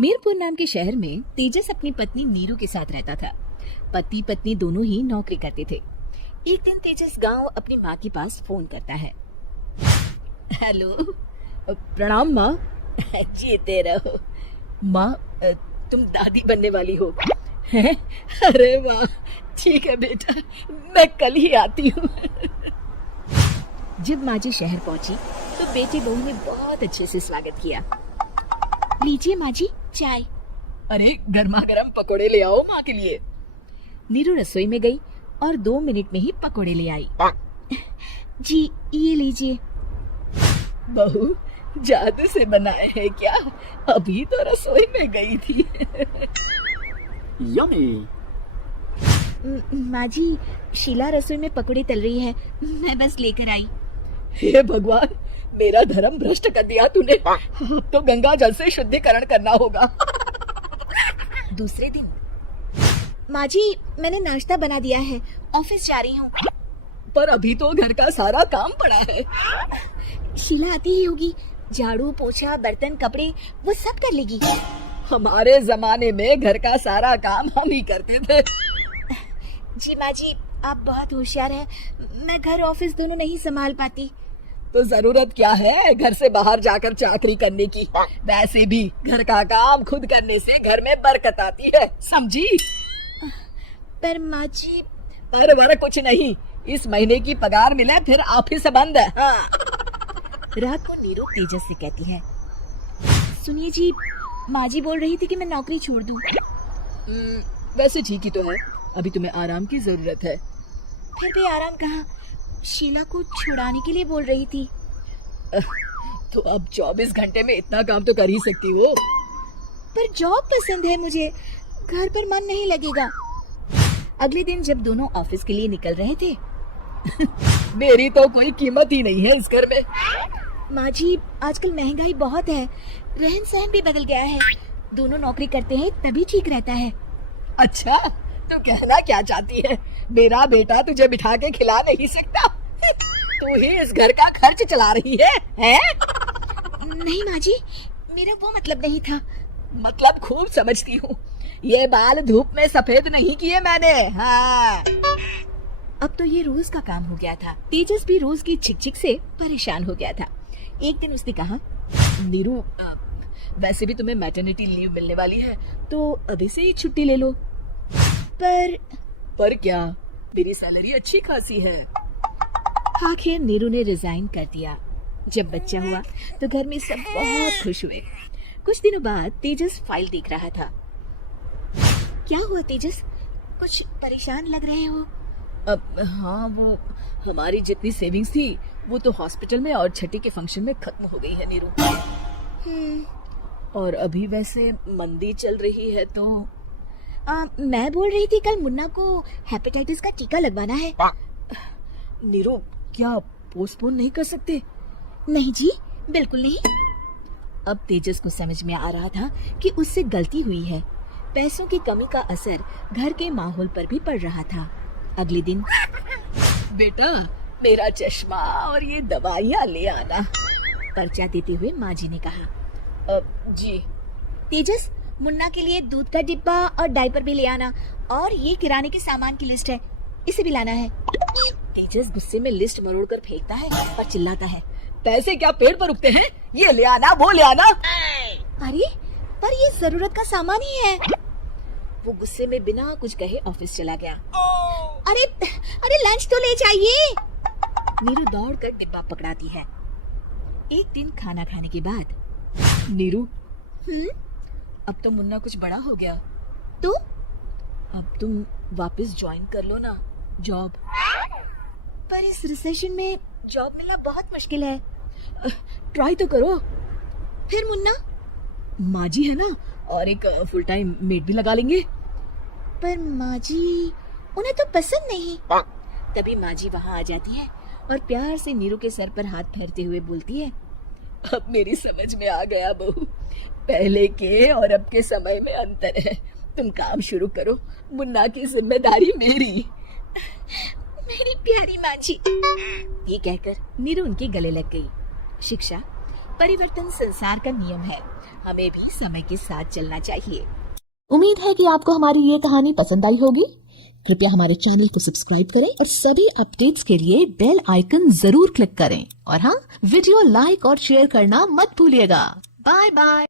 मीरपुर नाम के शहर में तेजस अपनी पत्नी नीरू के साथ रहता था। पति पत्नी दोनों ही नौकरी करते थे। एक दिन तेजस गांव अपनी माँ के पास फोन करता है। हेलो, प्रणाम माँ। जीते रहो माँ, तुम दादी बनने वाली हो। हैं? अरे वाह, ठीक है बेटा, मैं कल ही आती हूँ। जब माँ जी शहर पहुंची तो बेटे बहू ने बहुत अच्छे से स्वागत किया। लीजिए माँ जी चाय। अरे गर्मा गर्म पकोड़े ले आओ माँ के लिए। नीरू रसोई में गई और 2 मिनट में ही पकोड़े ले आई। जी ये लीजिए। बहू जादू से बनाए हैं क्या? अभी तो रसोई में गई थी। यम्मी। माँ जी शीला रसोई में पकोड़े तल रही है, मैं बस लेकर आई। हे भगवान, मेरा धर्म भ्रष्ट कर दिया तूने। अब तो गंगा जल से शुद्धिकरण करना होगा। दूसरे दिन, माँ जी मैंने नाश्ता बना दिया है, ऑफिस जा रही हूँ। पर अभी तो घर का सारा काम पड़ा है। शीला आती ही होगी, झाड़ू पोछा बर्तन कपड़े वो सब कर लेगी। हमारे जमाने में घर का सारा काम हम ही करते थे। जी माँ जी आप बहुत होशियार हैं, मैं घर ऑफिस दोनों नहीं संभाल पाती। तो जरूरत क्या है घर से बाहर जाकर चाकरी करने की? वैसे भी घर का काम खुद करने से घर में बरकत आती है, समझी? पर माँ जी। अरे कुछ नहीं, इस महीने की पगार मिले फिर ऑफिस बंद है। हाँ। रात को नीरू तेजस से कहती है, सुनिए जी, माँ जी बोल रही थी कि मैं नौकरी छोड़ दूं। वैसे ठीक ही तो है, अभी तुम्हें आराम की जरूरत है। फिर भी आराम कहाँ, शीला को छुड़ाने के लिए बोल रही थी। तो अब 24 घंटे में इतना काम तो कर ही सकती हो। पर जॉब पसंद है मुझे, घर पर मन नहीं लगेगा। अगले दिन जब दोनों ऑफिस के लिए निकल रहे थे, मेरी तो कोई कीमत ही नहीं है इस घर में। माँ जी आजकल महंगाई बहुत है, रहन सहन भी बदल गया है, दोनों नौकरी करते हैं तभी ठीक रहता है। अच्छा, तो कहना क्या चाहती है? मेरा बेटा तुझे बिठा के खिला नहीं सकता? तू ही इस घर का खर्च चला रही है, हैं? नहीं माँ जी, मेरा वो मतलब नहीं था। मतलब खूब समझती हूँ, ये बाल धूप में सफेद नहीं किए मैंने। हाँ। अब तो ये रोज का काम हो गया था। तेजस भी रोज की चिक से परेशान हो गया था। एक दिन उसने कहा, नीरू वैसे भी तुम्हें मैटरनिटी लीव मिलने वाली है, तो अभी से ही छुट्टी ले लो। पर क्या, मेरी सैलरी अच्छी खासी है। आखिर नीरू ने रिजाइन कर दिया। जब बच्चा हुआ तो घर में सब बहुत खुश हुए। कुछ दिनों बाद तेजस फाइल देख रहा था। क्या हुआ तेजस, कुछ परेशान लग रहे हो? अब हाँ, वो हमारी जितनी सेविंग्स थी वो तो हॉस्पिटल में और छठी के फंक्शन में खत्म हो गई है नीरू। और अभी वैसे मंदी चल रही है तो मैं बोल रही थी कल मुन्ना को हेपेटाइटिस का टीका लगवाना है। नीरू क्या पोस्टपोन नहीं कर सकते? नहीं जी, बिल्कुल नहीं। अब तेजस को समझ में आ रहा था कि उससे गलती हुई है। पैसों की कमी का असर घर के माहौल पर भी पड़ रहा था। अगले दिन, बेटा मेरा चश्मा और ये दवाइयाँ ले आना, पर्चा देते हुए माँ जी ने कहा। जी। तेजस मुन्ना के लिए दूध का डिब्बा और डायपर भी ले आना, और ये किराने के सामान की लिस्ट है, इसे भी लाना है। तेजस गुस्से में लिस्ट मरोड़ कर फेंकता है और चिल्लाता है, पैसे क्या पेड़ पर उगते हैं? ये ले आना वो ले आना। अरे पर ये जरूरत का सामान ही है। वो गुस्से में बिना कुछ कहे ऑफिस चला गया। अरे लंच तो ले जाइए। नीरू दौड़कर डिब्बा पकड़ाती है। एक दिन खाना खाने के बाद, नीरू अब तो मुन्ना कुछ बड़ा हो गया, तो अब तुम वापस ज्वाइन कर लो ना जॉब। पर इस रिसेशन में जॉब मिलना बहुत मुश्किल है। ट्राई तो करो। फिर मुन्ना? माँ जी है ना, और एक फुल टाइम मेड भी लगा लेंगे। पर माँ जी उन्हें तो पसंद नहीं। तभी माँ जी वहाँ आ जाती है और प्यार से नीरू के सर पर हाथ फेरते हुए बोलती है, अब मेरी समझ में आ गया बहू, पहले के और अब के समय में अंतर है। तुम काम शुरू करो, मुन्ना की जिम्मेदारी मेरी। मेरी प्यारी माँ जी। ये कहकर नीरू उनके गले लग गई। शिक्षा परिवर्तन संसार का नियम है, हमें भी समय के साथ चलना चाहिए। उम्मीद है कि आपको हमारी ये कहानी पसंद आई होगी। कृपया हमारे चैनल को सब्सक्राइब करें और सभी अपडेट्स के लिए बेल आइकन जरूर क्लिक करें। और हाँ, वीडियो लाइक और शेयर करना मत भूलिएगा। Bye bye.